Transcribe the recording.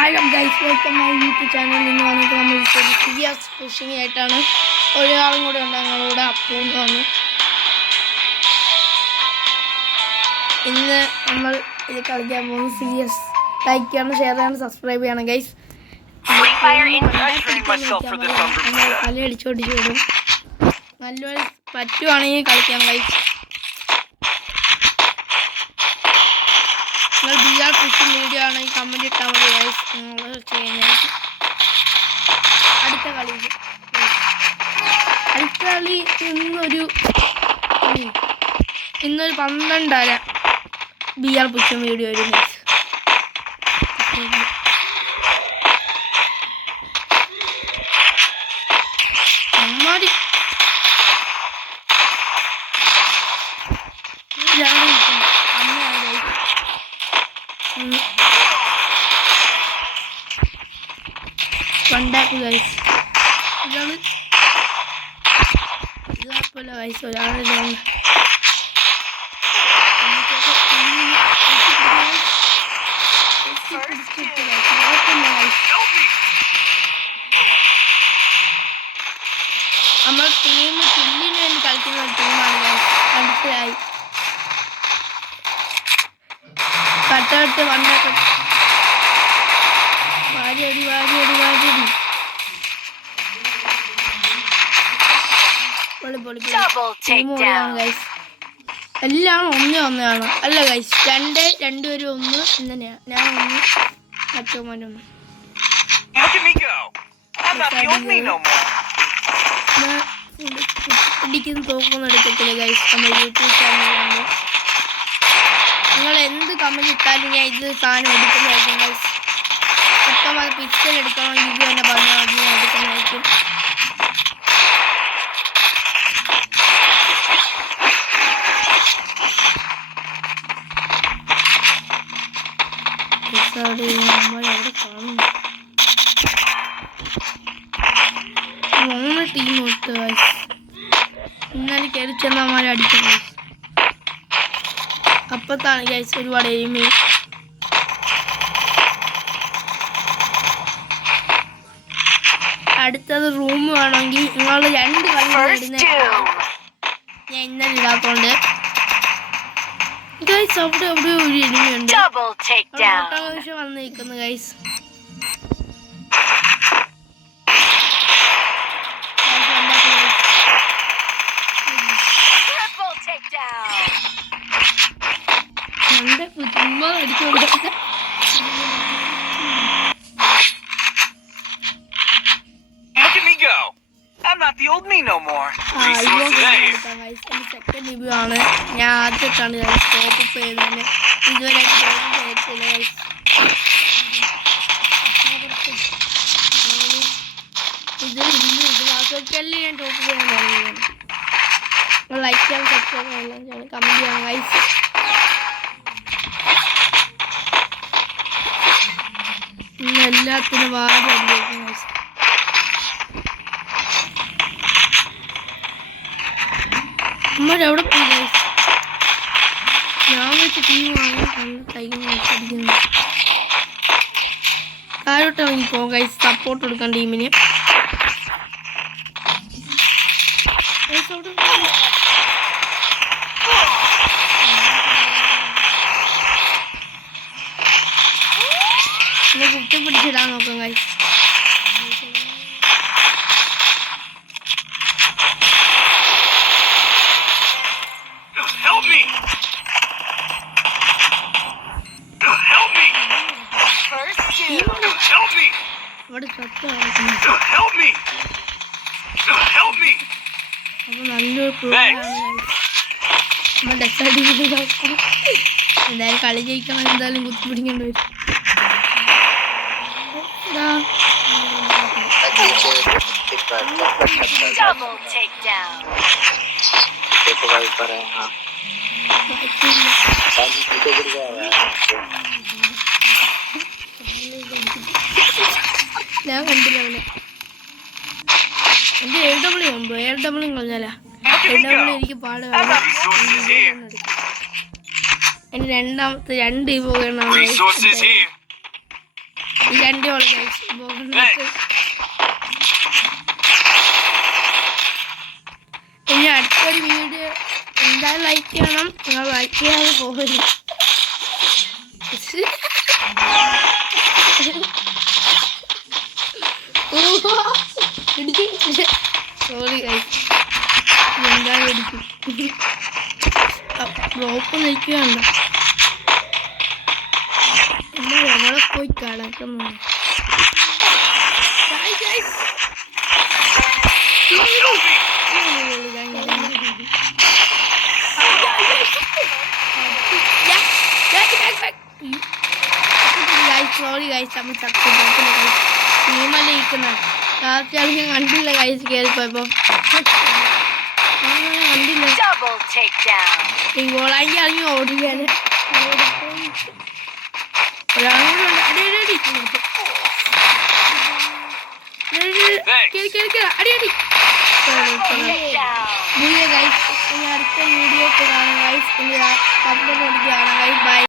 Hi guys, welcome my YouTube channel. ഇന്ന് വന്നിട്ട് നമ്മൾ സീരിയസ് പുഷിംഗ് ആയിട്ടാണ്. ഒരാളും കൂടെ ഉണ്ട് ഞങ്ങളോട്, അപ്പൂന്ന് വന്നു. ഇന്ന് നമ്മൾ ഇത് കളിക്കാൻ പോകുന്നത് സീരിയസ്. ലൈക്ക് ചെയ്യണം, ഷെയർ ചെയ്യണം, സബ്സ്ക്രൈബ് ചെയ്യണം ഗൈസ്. കളി അടിച്ചോടിച്ചു വിടും. നല്ലൊരു പറ്റുവാണെങ്കിൽ കളിക്കാം ഗൈസ്. നിങ്ങൾ ബിആർ പുഷിംഗ് വീഡിയോ ആണെങ്കിൽ കമൻറ്റ് ഇട്ടാൽ മതി ഗൈസ്. നിങ്ങൾ ചെയ്യാനായിട്ട് അടുത്ത കളി ഇന്നൊരു 12:30 ബിആർ പുഷിംഗ് വീഡിയോ വരും ഗൈസ്. അമ്മാടി കൊണ്ടാക്ക് ഗൈസ്. ഇതാണ് ഇതേപോലെ ഗൈസ്. ഒരാളിതാണ് നമ്മൾ ടീം കില്ലിന് വേണ്ടി കളിക്കുന്ന ഒരു ടീമാണ് ഗൈസ്. മനസ്സിലായി. കട്ടോട്ട് വണ്ടൊക്കെ വാരിയടി വാരിയടി വാരിയടി. ഗൈസ് എല്ലാം ഒന്നാണ് അല്ല ഗൈസ്. 2 1 ഇങ്ങനെയാ. ഞാൻ 1 മറ്റോ മോനൊന്ന് ഇടിക്കുന്ന തോക്കൊന്നും എടുക്കത്തില്ല ഗൈസ്. നമ്മൾ യൂട്യൂബ് ചാനൽ നിങ്ങൾ എന്ത് കമന്റ് ഇട്ടാലും ഞാൻ ഇത് സാധനം എടുക്കുന്നതായിരിക്കും ഗൈസ്. മൊത്തം അത് പിക്സൽ എടുക്കണം ഇത് തന്നെ പറഞ്ഞാൽ മതി, ഞാൻ എടുക്കുന്നതായിരിക്കും. നമ്മളെവിടെ കാണുന്നു 3 ടീം ഇട്ട് ഗൈസ്. ഇന്നലെ കയറി ചെന്നമാരെ അടിക്കും ഗൈസ്. അപ്പത്താണ് ഗൈസ് ഒരുപാട് എയിമേ. അടുത്തത് റൂം വേണമെങ്കിൽ നിങ്ങൾ 2 കളി ഇടുന്ന ഞാൻ ഇന്നലെ ഇടാത്തോണ്ട് ഗൈസ്. അവിടെ ഒരു എനിമിയുണ്ട് വന്നിരിക്കുന്നു ഗൈസ്. ചുമ്മാ അടിച്ചു കൊടുക്കാം. സെക്കൻഡ് റിവ്യൂ ആണ്. ഞാൻ ആദ്യമായിട്ടാണ് ടോപ്പ് ചെയ്യുന്നത്. ഇതുവരെ ചെയ്തിട്ടില്ല ഗൈസ്. ഇത് മാസമൊക്കെയല്ലേ ഞാൻ ടോപ്പ് ചെയ്യാൻ തുടങ്ങിയത്. ലൈക്ക് ചെയ്യാൻ സബ്സ്ക്രൈബ് ചെയ്യാൻ കമൻറ്റ് ചെയ്യണം ഗൈസ്. ഇന്ന് എല്ലാത്തിനും വാരി അടിക്കും ഗൈസ്. നമ്മളെവിടെ പോയി ഗൈസ്? ഞാൻ വെച്ച ടീമാണ് അടിക്കുന്നത്. താഴോട്ട് ഇറങ്ങി പോകും ഗൈസ്. സപ്പോർട്ട് കൊടുക്കാൻ ടീമിന്. കുറ്റപ്പിടിച്ചിടാൻ നോക്കാം ഗൈസ്. അവിടെ അപ്പൊ നല്ലൊരു എന്തായാലും കളി ജയിക്കണം. എന്തായാലും കുത്തിപ്പിടിക്കേണ്ടി വരും. ഞാൻ കണ്ടില്ല അവനെ. എൻ്റെ AW കളഞ്ഞാലാ. AW എനിക്ക് പാട്. എൻ്റെ രണ്ടാമത്തെ 2 പോകണം. രണ്ട് ഗോൾ ഗൈസ്. ഇനി അടുത്തൊരു വീഡിയോ എന്തായാലും ലൈക്ക് ചെയ്യണം. നിങ്ങൾ ലൈക്ക് ചെയ്യാതെ പോകരുത്. സോറി ഗൈസ്, എന്തായാലും ഇടിക്കും. റോപ്പ് നിൽക്കുകയുണ്ടോ? എന്നാൽ എവിടെ പോയി കിടക്കുന്നു? സോറി ഗൈസ്, നമ്മൾ ടീമല്ലേ ഇരിക്കുന്നത്. ലാസ്റ്റ് ആണെങ്കിൽ കണ്ടില്ല ഗൈസ്, കയറിപ്പോയപ്പോ കണ്ടില്ല. ഈ ഗോളാങ്കി ഇറങ്ങി ഓടുകയാണ്. അടുത്ത വീഡിയോ കാണാം ഗൈസ്.